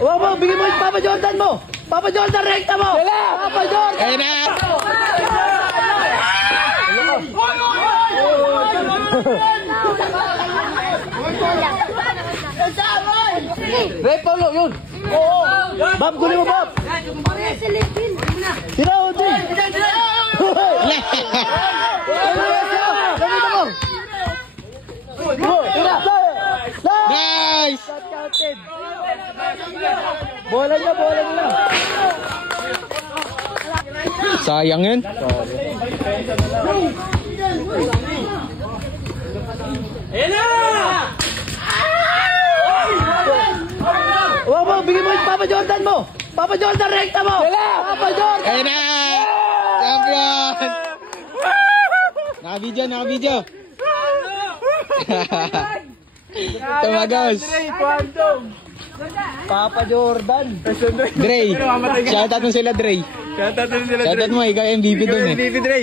Huwag mo, bigyan mo yung Papa Jordan mo. Papa Jordan, rekta mo. Papa Jordan. Ayun na. Ray Paulo, yun. Bob, guli mo, Bob. Tira, Odi. Nice! Bola niya. Sayang yun. Ayan na! Huwag mo, bigyan mo yung Papa Jordan mo. Papa Jordan, rekta mo. Papa Jordan. Ayun na! Champion! Naka-video. Tumagos. Papa Jordan. Dre. Shoutout mo sila, Dre. Shoutout mo, ikaw MVP dun eh. MVP Dre.